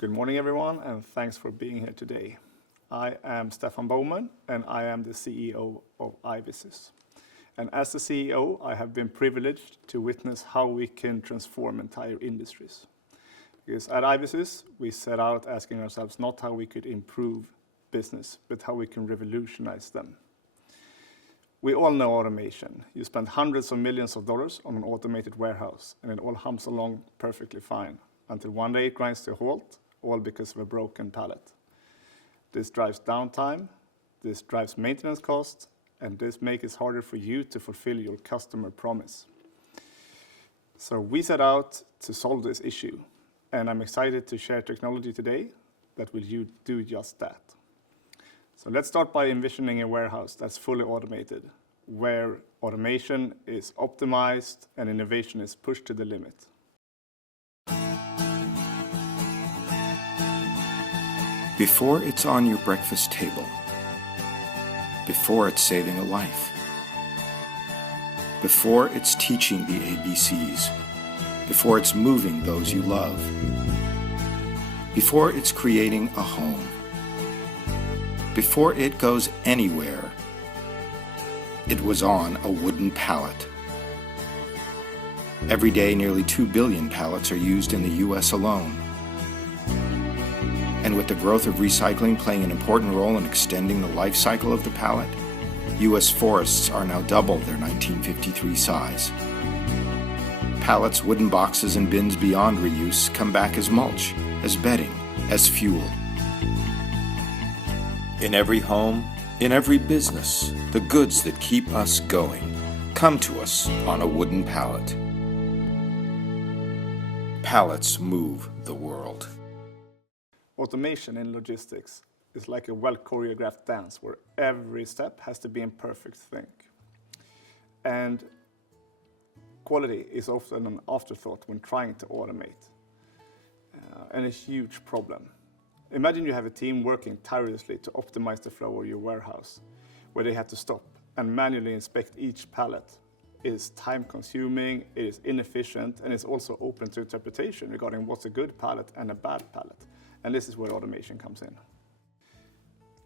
Good morning, everyone, and thanks for being here today. I am Stefan Bohman, and I am the CEO of IVISYS. And as the CEO, I have been privileged to witness how we can transform entire industries. Because at IVISYS, we set out asking ourselves not how we could improve business, but how we can revolutionize them. We all know automation. You spend hundreds of millions of dollars on an automated warehouse, and it all hums along perfectly fine, until one day it grinds to a halt, all because of a broken pallet. This drives downtime, this drives maintenance costs, and this makes it harder for you to fulfill your customer promise. So we set out to solve this issue, and I'm excited to share technology today that will do just that. So let's start by envisioning a warehouse that's fully automated, where automation is optimized and innovation is pushed to the limit. Before it's on your breakfast table, before it's saving a life, before it's teaching the ABCs, before it's moving those you love, before it's creating a home, before it goes anywhere, it was on a wooden pallet. Every day, nearly 2 billion pallets are used in the US alone. And with the growth of recycling playing an important role in extending the life cycle of the pallet, US forests are now double their 1953 size. Pallets, wooden boxes, and bins beyond reuse come back as mulch, as bedding, as fuel. In every home, in every business, the goods that keep us going come to us on a wooden pallet. Pallets move the world. Automation in logistics is like a well-choreographed dance where every step has to be in perfect sync. And quality is often an afterthought when trying to automate, and a huge problem. Imagine you have a team working tirelessly to optimize the flow of your warehouse, where they have to stop and manually inspect each pallet. It is time-consuming, it is inefficient, and it's also open to interpretation regarding what's a good pallet and a bad pallet. And this is where automation comes in.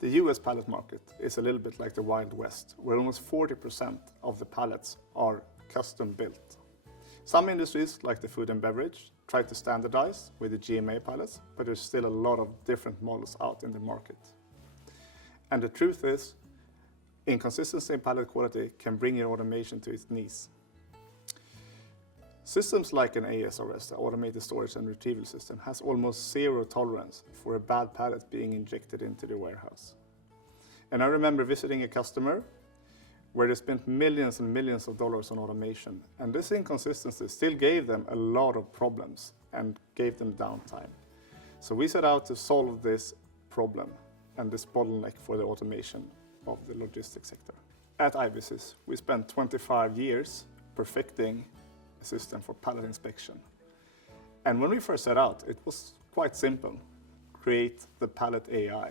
The US pallet market is a little bit like the Wild West, where almost 40% of the pallets are custom built. Some industries, like the food and beverage, try to standardize with the GMA pallets, but there's still a lot of different models out in the market. And the truth is, inconsistency in pallet quality can bring your automation to its knees. Systems like an ASRS, the Automated Storage and Retrieval System, has almost zero tolerance for a bad pallet being injected into the warehouse. And I remember visiting a customer where they spent millions and millions of dollars on automation, and this inconsistency still gave them a lot of problems and gave them downtime. So we set out to solve this problem and this bottleneck for the automation of the logistics sector. At IVISYS, we spent 25 years perfecting system for pallet inspection. And when we first set out, it was quite simple: create the Pallet AI.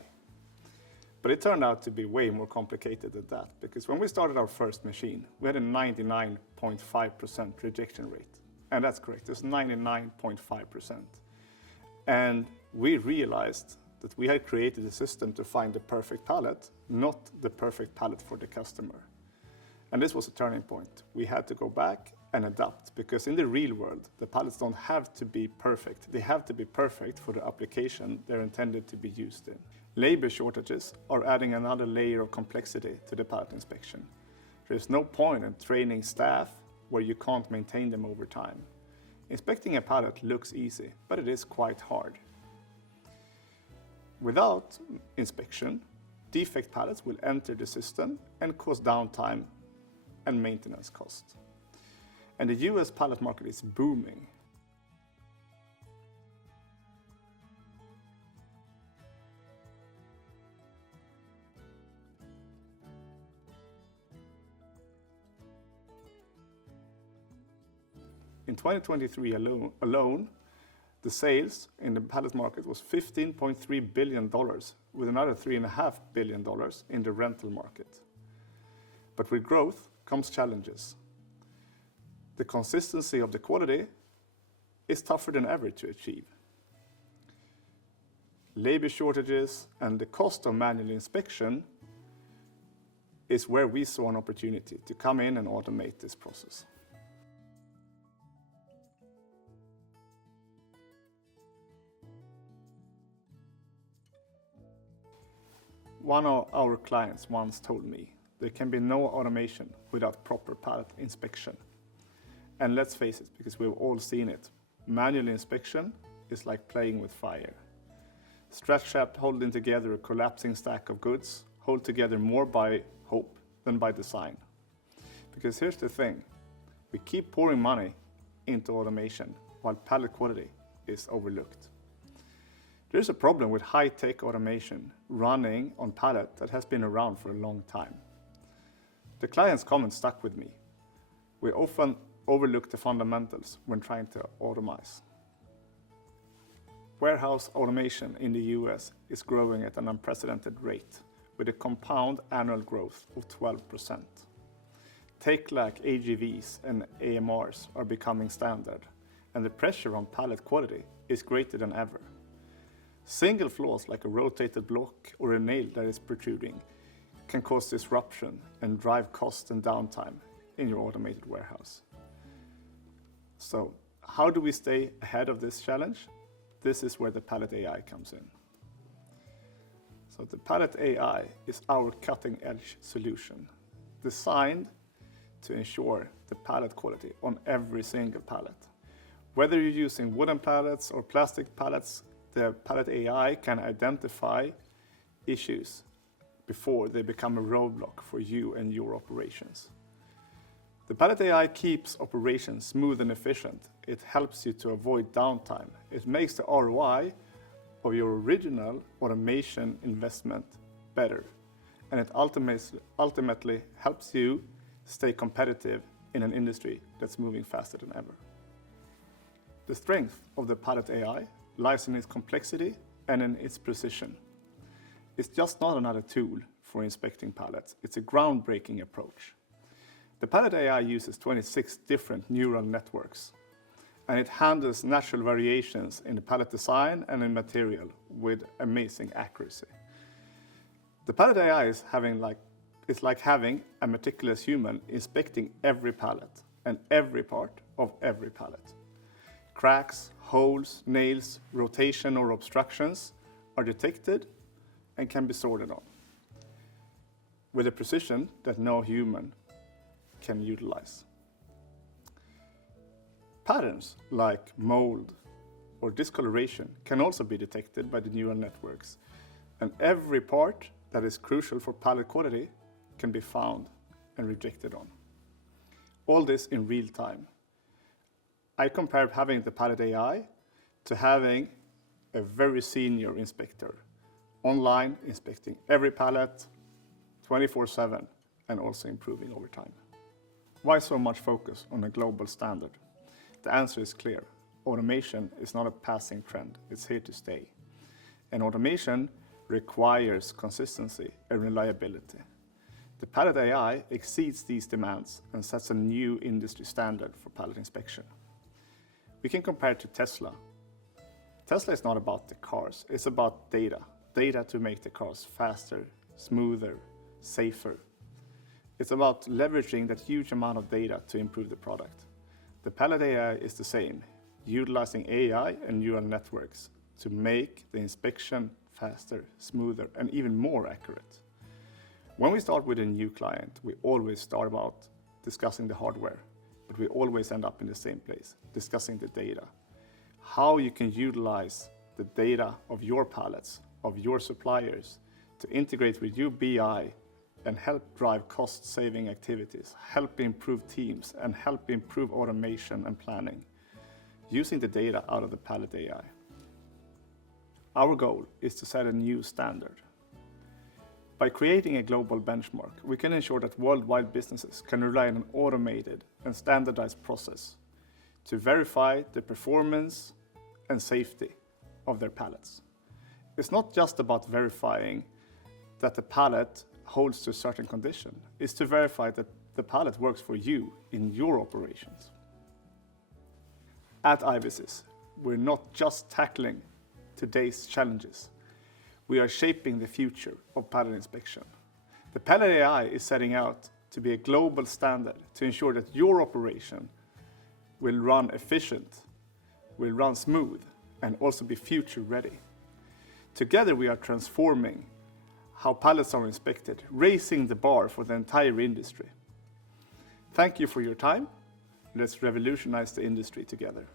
But it turned out to be way more complicated than that, because when we started our first machine, we had a 99.5% rejection rate. And that's correct, it's 99.5%. And we realized that we had created a system to find the perfect pallet, not the perfect pallet for the customer. And this was a turning point. We had to go back and adapt, because in the real world, the pallets don't have to be perfect. They have to be perfect for the application they're intended to be used in. Labor shortages are adding another layer of complexity to the pallet inspection. There's no point in training staff where you can't maintain them over time. Inspecting a pallet looks easy, but it is quite hard. Without inspection, defect pallets will enter the system and cause downtime and maintenance costs. And the US pallet market is booming. In 2023 alone, the sales in the pallet market was $15.3 billion, with another $3.5 billion in the rental market. But with growth comes challenges. The consistency of the quality is tougher than ever to achieve. labor shortages, and the cost of manual inspection is where we saw an opportunity to come in and automate this process. One of our clients once told me there can be no automation without proper pallet inspection. And let's face it, because we've all seen it, manual inspection is like playing with fire. Stretch shaft holding together a collapsing stack of goods hold together more by hope than by design. Because here's the thing, we keep pouring money into automation while pallet quality is overlooked. There's a problem with high-tech automation running on pallet that has been around for a long time. The client's comment stuck with me. We often overlook the fundamentals when trying to automate. Warehouse automation in the US is growing at an unprecedented rate, with a compound annual growth of 12%. Tech like AGVs and AMRs are becoming standard, and the pressure on pallet quality is greater than ever. Single flaws like a rotated block or a nail that is protruding can cause disruption and drive cost and downtime in your automated warehouse. So, how do we stay ahead of this challenge? This is where the Pallet AI comes in. So the Pallet AI is our cutting-edge solution, designed to ensure the pallet quality on every single pallet. Whether you're using wooden pallets or plastic pallets, the Pallet AI can identify issues before they become a roadblock for you and your operations. The Pallet AI keeps operations smooth and efficient. It helps you to avoid downtime. It makes the ROI of your original automation investment better. And it ultimately helps you stay competitive in an industry that's moving faster than ever. The strength of the Pallet AI lies in its complexity and in its precision. It's just not another tool for inspecting pallets. It's a groundbreaking approach. The Pallet AI uses 26 different neural networks, and it handles natural variations in the pallet design and in material with amazing accuracy. The Pallet AI is like having a meticulous human inspecting every pallet and every part of every pallet. Cracks, holes, nails, rotation or obstructions are detected and can be sorted on with a precision that no human can utilize. Patterns like mold or discoloration can also be detected by the neural networks, and every part that is crucial for pallet quality can be found and rejected on. All this in real time. I compare having the Pallet AI to having a very senior inspector online inspecting every pallet 24/7 and also improving over time. Why so much focus on a global standard? The answer is clear. Automation is not a passing trend, it's here to stay. And automation requires consistency and reliability. The Pallet AI exceeds these demands and sets a new industry standard for pallet inspection. We can compare it to Tesla. Tesla is not about the cars, it's about data. Data to make the cars faster, smoother, safer. It's about leveraging that huge amount of data to improve the product. The Pallet AI is the same, utilizing AI and neural networks to make the inspection faster, smoother, and even more accurate. When we start with a new client, we always start about discussing the hardware, but we always end up in the same place, discussing the data. How you can utilize the data of your pallets, of your suppliers, to integrate with your BI and help drive cost-saving activities, help improve teams, and help improve automation and planning, using the data out of the Pallet AI. Our goal is to set a new standard. By creating a global benchmark, we can ensure that worldwide businesses can rely on an automated and standardized process to verify the performance and safety of their pallets. It's not just about verifying that the pallet holds to a certain condition. It's to verify that the pallet works for you in your operations. At IVISYS, we're not just tackling today's challenges, we are shaping the future of pallet inspection. The Pallet AI is setting out to be a global standard to ensure that your operation will run efficient, will run smooth, and also be future ready. Together we are transforming how pallets are inspected, raising the bar for the entire industry. Thank you for your time. Let's revolutionize the industry together.